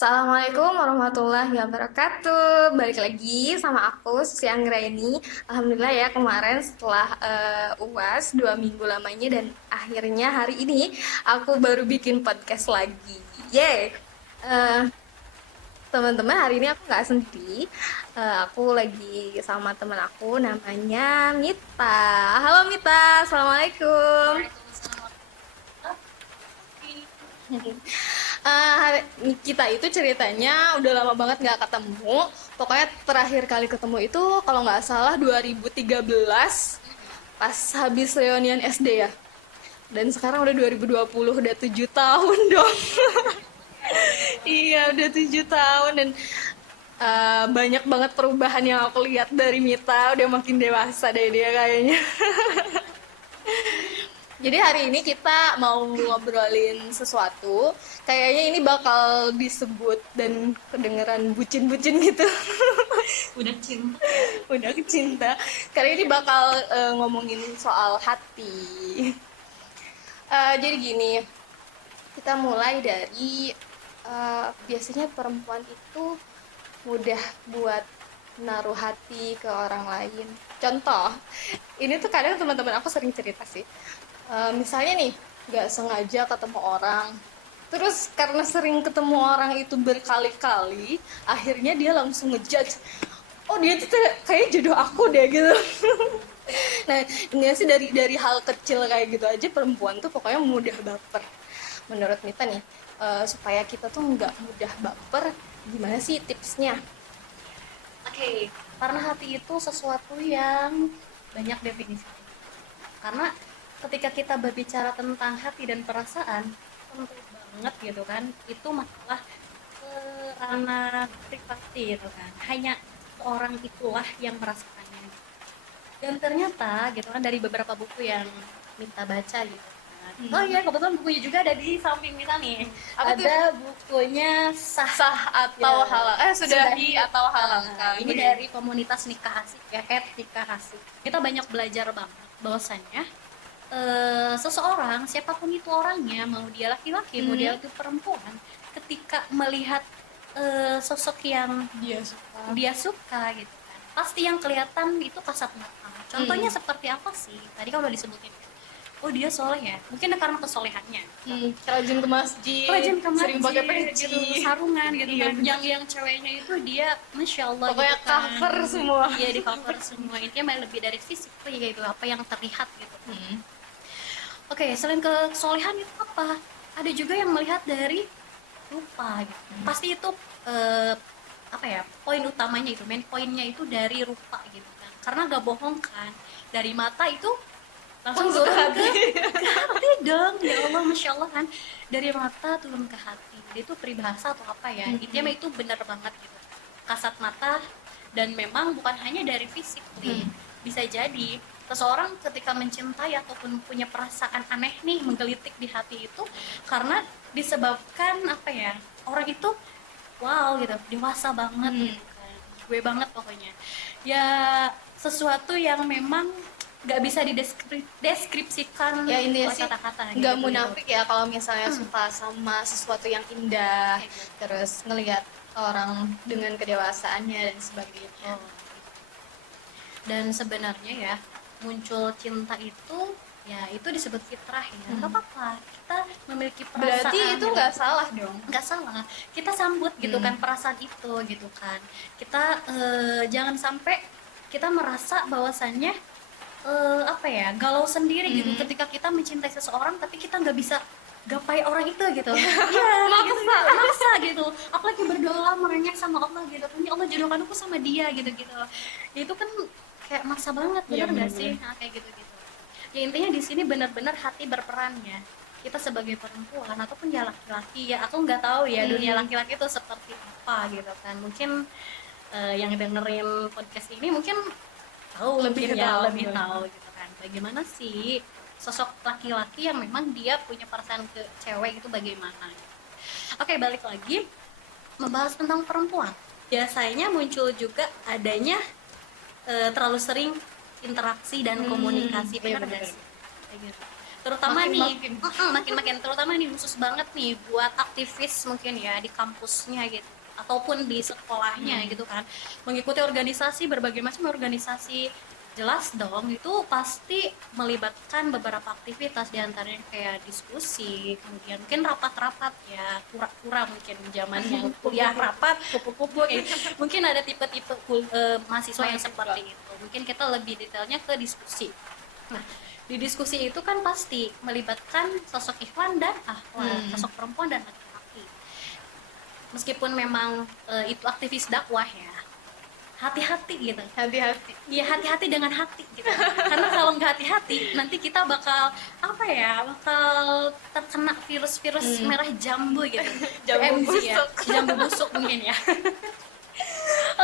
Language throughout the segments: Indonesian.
Assalamualaikum warahmatullahi wabarakatuh. Balik lagi sama aku Susi Anggraini. Alhamdulillah ya kemarin setelah UAS 2 minggu lamanya dan akhirnya hari ini aku baru bikin podcast lagi. Yeay. Eh, Teman-teman, hari ini aku nggak sendiri. Aku lagi sama teman aku namanya Mita. Halo Mita, assalamualaikum. Kita itu ceritanya udah lama banget nggak ketemu. Pokoknya terakhir kali ketemu itu kalau nggak salah 2013 pas habis reunian SD ya. Dan sekarang udah 2020, udah 7 tahun dong. Iya, udah 7 tahun dan banyak banget perubahan yang aku lihat dari Mita. Udah makin dewasa deh dia kayaknya. Jadi hari ini kita mau ngobrolin sesuatu. Kayaknya ini bakal disebut dan kedengeran bucin-bucin gitu. Udah cinta. Udah kecinta. Kali ini bakal ngomongin soal hati. Jadi gini, kita mulai dari biasanya perempuan itu mudah buat naruh hati ke orang lain. Contoh, ini tuh kadang teman-teman aku sering cerita sih. Misalnya nih, nggak sengaja ketemu orang, terus karena sering ketemu orang itu berkali-kali, akhirnya dia langsung ngejudge, oh dia tuh kayak jodoh aku deh gitu. Nah, ini sih dari hal kecil kayak gitu aja perempuan tuh pokoknya mudah baper. Menurut Mita nih, supaya kita tuh nggak mudah baper, gimana sih tipsnya? Oke, karena hati itu sesuatu yang banyak definisi. Karena ketika kita berbicara tentang hati dan perasaan, tentu banget gitu kan, itu masalah ranah privati gitu kan. Hanya orang itulah yang merasakannya. Dan ternyata gitu kan dari beberapa buku yang Minta baca gitu kan. Oh iya, kebetulan bukunya juga ada di samping Minta nih. Apa tuh? Ada bukunya Sah atau Ya, halal? Sudahi atau halalkan? ini dari komunitas nikah asik ya, nikah asik. Kita banyak belajar banget bahwasannya seseorang, siapapun itu orangnya, mau dia laki-laki, mau dia itu perempuan, ketika melihat sosok yang dia suka gitu kan, pasti yang kelihatan itu kasat mata. Contohnya seperti apa sih? Tadi kan udah disebutin. Oh dia soleh ya, mungkin karena kesolehannya. Rajin ke masjid, Rajin ke masjid, sering pakai peci, gitu, sarungan gitu Iya, kan. Yang ceweknya itu dia masya Allah pokoknya gitu kan. cover semua. Iya, di cover semua. Intinya main lebih dari fisik tuh ya, gitu, apa yang terlihat gitu. Oke, selain kesolehan itu apa? Ada juga yang melihat dari rupa gitu. Pasti itu apa ya? Poin utamanya itu, main poinnya itu dari rupa gitu kan. Karena gak bohong kan, dari mata itu langsung Langsung ke turun hati. ke hati dong. Ya Allah, masya Allah kan, dari mata turun ke hati. Itu peribahasa atau apa ya? Intinya itu benar banget gitu. Kasat mata, dan memang bukan hanya dari fisik nih. Bisa jadi seseorang ketika mencintai ataupun punya perasaan aneh nih menggelitik di hati itu karena disebabkan apa ya, orang itu wow gitu, dewasa banget gitu kan, gue banget pokoknya ya, sesuatu yang memang nggak bisa dideskripsikan Ya intinya oleh sih kata-kata nggak gitu, munafik ya kalau misalnya suka sama sesuatu yang indah, terus ngelihat orang dengan kedewasaannya dan sebagainya. Dan sebenarnya ya, muncul cinta itu ya itu disebut fitrah ya, nggak apa-apa kita memiliki perasaan. Berarti itu gitu. nggak salah dong. Nggak salah, kita sambut gitu kan perasaan itu gitu kan. Kita jangan sampai kita merasa bahwasannya apa ya, galau sendiri gitu ketika kita mencintai seseorang tapi kita nggak bisa gapai orang itu gitu. Iya, maksa gitu. Aku lagi berdoa merengek sama Allah gitu kan, ya Allah jodohkan aku sama dia gitu gitu. Itu kan kayak maksa banget, bener nggak sih? Nah, kayak gitu gitu. Ya intinya di sini benar-benar hati berperan ya. Kita sebagai perempuan ataupun ya laki-laki ya, aku nggak tahu ya dunia laki-laki itu seperti apa gitu kan. Mungkin yang dengerin podcast ini mungkin tahu, Lebih mungkin ya tahu, lebih tahu gitu kan. Bagaimana sih sosok laki-laki yang memang dia punya perasaan ke cewek itu bagaimana? Oke, balik lagi membahas tentang perempuan. Biasanya muncul juga adanya terlalu sering interaksi dan komunikasi, benar nggak sih? Kayak gitu. terutama Makin-makin. makin terutama nih khusus banget nih buat aktivis mungkin ya di kampusnya gitu ataupun di sekolahnya gitu kan, mengikuti organisasi, berbagai macam organisasi. Jelas dong itu pasti melibatkan beberapa aktivitas, diantaranya kayak diskusi, kemudian mungkin rapat-rapat ya, kura-kura mungkin zamannya kuliah rapat kupu-kupu mungkin ada tipe-tipe mahasiswa yang seperti itu. Mungkin kita lebih detailnya ke diskusi. Nah, di diskusi itu kan pasti melibatkan sosok ikhwan dan akhwat, sosok perempuan dan laki-laki. Meskipun memang itu aktivis dakwah ya, hati-hati gitu. Hati-hati. Ya hati-hati dengan hati gitu. Karena kalau nggak hati-hati, nanti kita bakal apa ya, bakal terkena virus-virus merah jambu gitu. Jambu VMC ya, busuk. jambu busuk mungkin ya.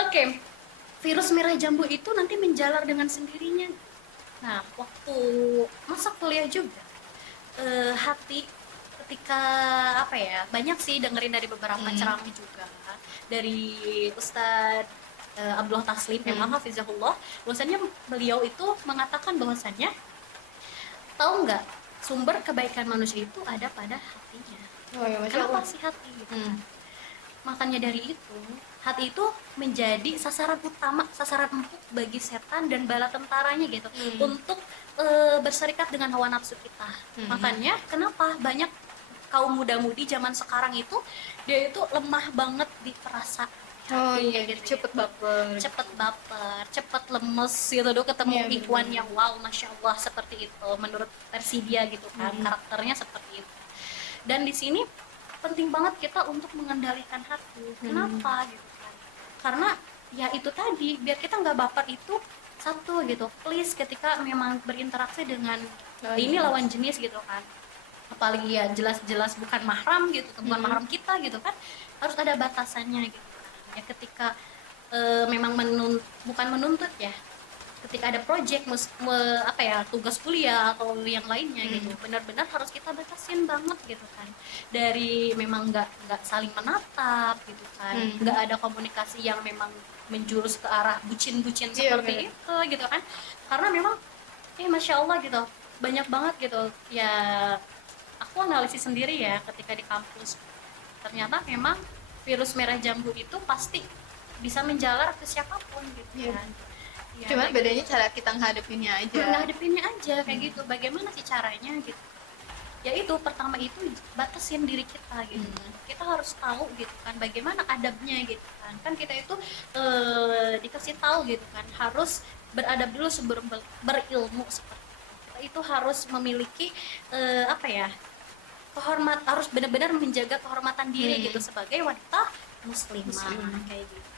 Oke, virus merah jambu itu nanti menjalar dengan sendirinya. Nah, waktu masa kuliah juga, hati ketika apa ya, banyak sih dengerin dari beberapa ceramah juga dari Ustadz Abdullah Taslim, hafizahullah, bahwasannya beliau itu mengatakan bahwasannya, tahu nggak, sumber kebaikan manusia itu ada pada hatinya. Oh ya, Masya Kenapa Allah. sih hati gitu kan? Makanya dari itu, hati itu menjadi sasaran utama, sasaran empuk bagi setan dan bala tentaranya gitu, untuk berserikat dengan hawa nafsu kita. Makanya kenapa banyak kaum muda-mudi zaman sekarang itu dia itu lemah banget di perasaan. Oh iya, gitu ya. cepet baper. cepet lemes gitu doh, ketemu Iya, ikhwan bener. yang wow, masya Allah, seperti itu menurut versi dia gitu kan, karakternya seperti itu. Dan di sini penting banget kita untuk mengendalikan hati. Kenapa gitu kan? Karena ya itu tadi, biar kita nggak baper itu satu gitu, please ketika memang berinteraksi dengan ini lawan jenis gitu kan, apalagi ya jelas-jelas bukan mahram gitu, bukan mahram kita gitu kan, harus ada batasannya gitu. Ya ketika memang bukan menuntut ya, ketika ada project apa ya, tugas kuliah atau yang lainnya gitu, benar-benar harus kita batasin banget gitu kan, dari memang nggak saling menatap gitu kan, nggak ada komunikasi yang memang menjurus ke arah bucin-bucin Iya, seperti itu gitu kan, karena memang masya Allah gitu, banyak banget gitu ya. Aku analisis sendiri ya ketika di kampus, ternyata memang virus merah jambu itu pasti bisa menjalar ke siapapun gitu Iya. kan. Ya, Cuman bedanya cara kita ngadepinnya aja. ngadepinnya aja kayak gitu. Bagaimana sih caranya gitu? Ya itu, pertama itu batasin diri kita gitu kan. Kita harus tahu gitu kan bagaimana adabnya gitu kan. Kan kita itu dikasih tahu gitu kan, harus beradab dulu sebelum berilmu seperti itu. Kita itu harus memiliki apa ya? Harus benar-benar menjaga kehormatan diri gitu sebagai wanita muslimah kayak gitu.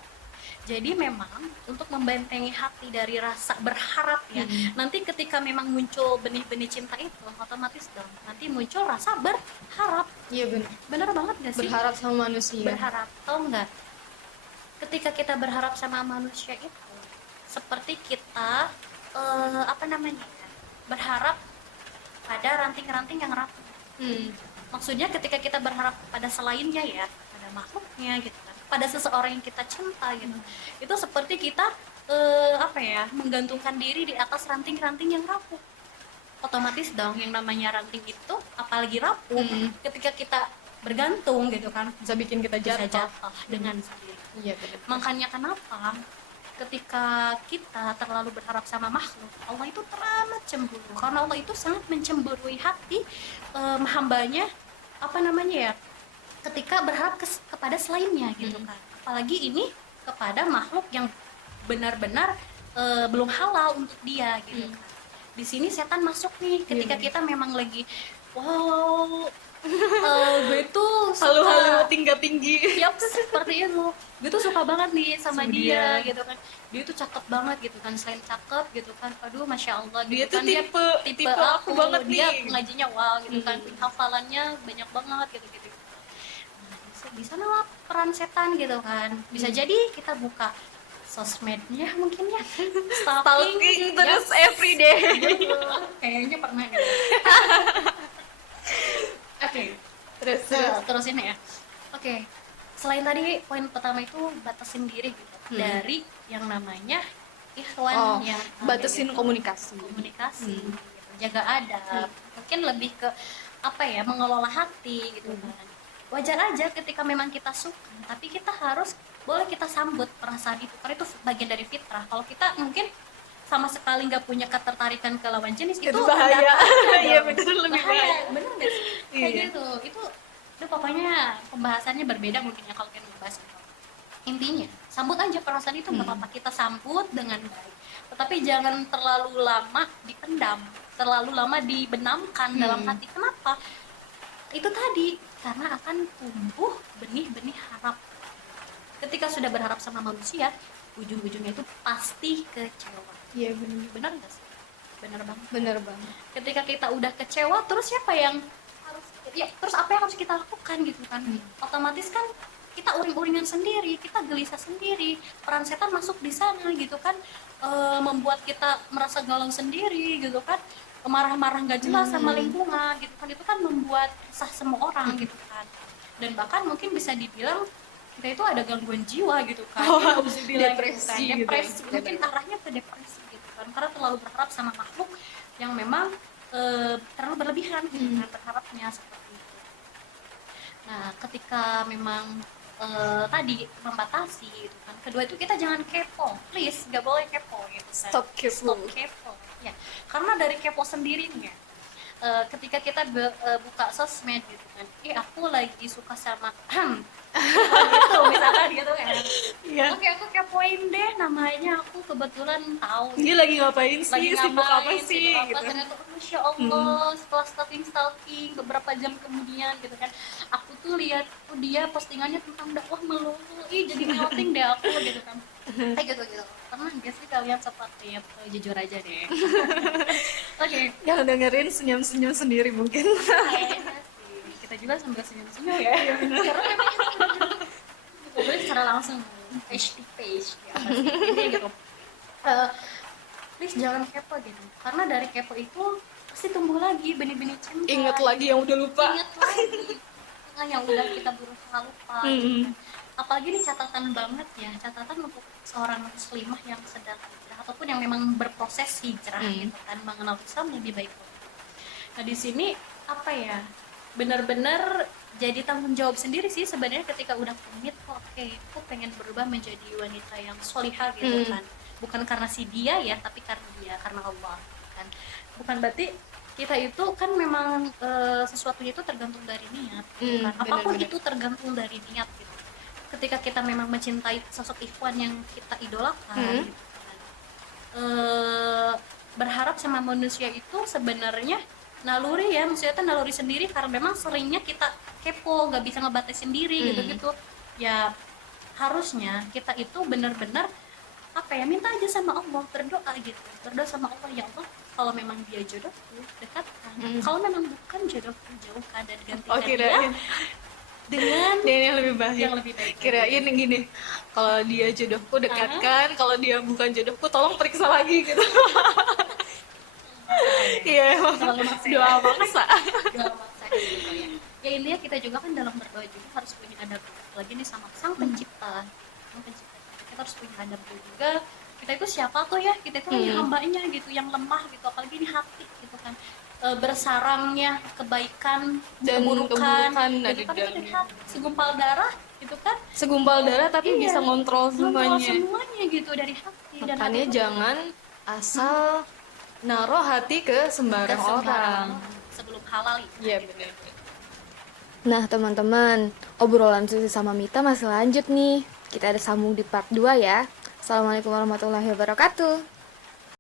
Jadi memang untuk membentengi hati dari rasa berharap ya, nanti ketika memang muncul benih-benih cinta itu, otomatis dong nanti muncul rasa berharap. Iya benar. Bener banget gak sih? Berharap sama manusia. Berharap, tau nggak? Ketika kita berharap sama manusia itu, seperti kita apa namanya ya, berharap pada ranting-ranting yang rapuh. Maksudnya ketika kita berharap pada selainnya ya, pada makhluknya gitu kan, pada seseorang yang kita cinta gitu, itu seperti kita apa ya, menggantungkan diri di atas ranting-ranting yang rapuh. Otomatis dong yang namanya ranting itu apalagi rapuh, ketika kita bergantung gitu kan, Bisa bikin kita bisa jatuh. jatuh dengan sendiri. Iya benar. Makanya kenapa ketika kita terlalu berharap sama makhluk, Allah itu teramat cemburu, karena Allah itu sangat mencemburui hati hambanya, apa namanya ya, ketika berharap kepada selainnya gitu kan, apalagi ini kepada makhluk yang benar-benar belum halal untuk dia gitu kan. Di sini setan masuk nih ketika kita memang lagi wow, gue tuh Halu-halu tinggi-tinggi. Yap, seperti itu. Gue tuh suka banget nih sama Sama dia dia. gitu kan. Dia tuh cakep banget gitu kan. Selain cakep gitu kan, aduh masya Allah gitu Dia tuh kan. tipe aku banget dia nih. ngajinya wow gitu kan. Hafalannya banyak banget gitu-gitu. Nah, di sana lah peran setan gitu kan. Bisa jadi kita buka sosmednya mungkin ya, Stalking terus ya. everyday. Kayaknya pernah gitu. Oke. Terus Terus ini ya. Oke. Selain tadi poin pertama itu batasin diri gitu dari yang namanya ikhwan Oh, yang batasin gitu. komunikasi. Komunikasi gitu. jaga adab, mungkin lebih ke apa ya, mengelola hati gitu kan. Wajar aja ketika memang kita suka, tapi kita harus boleh kita sambut perasaan itu karena itu bagian dari fitrah. Kalau kita mungkin sama sekali nggak punya ketertarikan ke lawan jenis, itu bahaya. dampaknya Iya, dong. bener, lebih bahaya. Bener nggak sih? Kayak Iya. gitu. Itu pokoknya pembahasannya berbeda mungkin ya kalau kita membahas itu. Intinya sambut aja perasaan itu, nggak apa-apa, kita sambut dengan baik, tetapi jangan terlalu lama dipendam, terlalu lama dibenamkan dalam hati. Kenapa? Itu tadi, karena akan tumbuh benih-benih harap. Ketika sudah berharap sama manusia, ujung-ujungnya itu pasti kecewa. Iya, bener. Benar nggak sih? Benar banget. Bener banget. Ketika kita udah kecewa, terus siapa yang harus, ya terus apa yang harus kita lakukan gitu kan? Otomatis kan kita uring-uringan sendiri, kita gelisah sendiri, peran setan masuk di sana gitu kan, membuat kita merasa galau sendiri gitu kan, marah-marah nggak jelas sama lingkungan gitu kan, itu kan membuat resah semua orang gitu kan, dan bahkan mungkin bisa dibilang kita itu ada gangguan jiwa gitu kan. Depresi gitu. Depresi mungkin arahnya ke depresi gitu kan, karena terlalu berharap sama makhluk yang memang terlalu berlebihan gitu kan berharapnya seperti itu. Nah, ketika memang tadi membatasi gitu kan, kedua itu kita jangan kepo, please, nggak boleh kepo gitu kan. Stop kepo. Stop kepo ya, karena dari kepo sendirinya ketika kita buka sosmed gitu kan, aku lagi suka sama gitu misalkan gitu kan, Iya. oke aku kepoin deh namanya, aku kebetulan tahu Dia lagi ngapain sih? lagi Sibuk apa ngapain, sih? sibuk apa, Gitu. ternyata Masya Allah setelah stalking beberapa jam kemudian gitu kan, aku tuh lihat dia postingannya tentang dakwah melulu, jadi melting deh aku gitu kan, kayak gitu pernah nggak sih kalian seperti itu? Jujur aja deh. Oke. Yang dengerin senyum-senyum sendiri mungkin. Kayaknya sih kita juga sambil senyum-senyum ya, karena memang ngobrolnya secara langsung face to face ya pasti intinya gitu. Please jangan kepo gitu, karena dari kepo itu pasti tumbuh lagi benih-benih cinta. Ingat lagi yang udah lupa. Ingat lagi yang udah kita berusaha lupa gitu kan. Apalagi ini catatan banget ya, catatan untuk seorang muslimah yang sedang hijrah ataupun yang memang berproses hijrah gitu kan, mengenal Islam lebih baik. Nah di sini apa ya, benar-benar jadi tanggung jawab sendiri sih sebenarnya ketika udah komit, oke, aku pengen berubah menjadi wanita yang solihah gitu kan, bukan karena si dia ya, tapi karena dia, karena Allah kan. Bukan berarti kita itu kan memang sesuatunya itu tergantung dari niat gitu kan, apapun benar-benar. itu tergantung dari niat gitu. Ketika kita memang mencintai sosok ikhwan yang kita idolakan gitu kan, berharap sama manusia itu sebenarnya naluri ya, maksudnya itu naluri sendiri karena memang seringnya kita kepo, nggak bisa ngebatasin sendiri gitu-gitu ya. Harusnya kita itu benar-benar apa ya, minta aja sama Allah, berdoa gitu, berdoa sama Allah, ya Allah kalau memang dia jodohku dekatkan, kalau memang bukan jodohku jauhkan, dan gantikan dia dengan yang lebih baik. yang lebih baik. Kirain gini, kalau dia jodohku dekatkan, kalau dia bukan jodohku tolong periksa lagi gitu. Iya, emang Terlalu maksa ya. doa maksa. Doa maksa gitu ya. Ya intinya kita juga kan dalam berdoa juga harus punya adab lagi nih sama sang pencipta. Sang pencipta. Kita harus punya adab juga. Kita itu siapa tuh ya? Kita itu hanya hambanya gitu, yang lemah gitu, apalagi ini hati gitu kan. Bersarangnya kebaikan Dan keburukan ada gitu di kan, itu dari dalamnya. hati. Segumpal darah gitu kan, Segumpal darah tapi Iya, bisa ngontrol kontrol semuanya. semuanya gitu dari hati. Dan Makanya hati itu jangan asal naruh hati ke sembarang orang. sebelum halal itu. Iya, benar. Nah, teman-teman, obrolan Susi sama Mita masih lanjut nih. Kita ada sambung di part 2 ya. Assalamualaikum warahmatullahi wabarakatuh.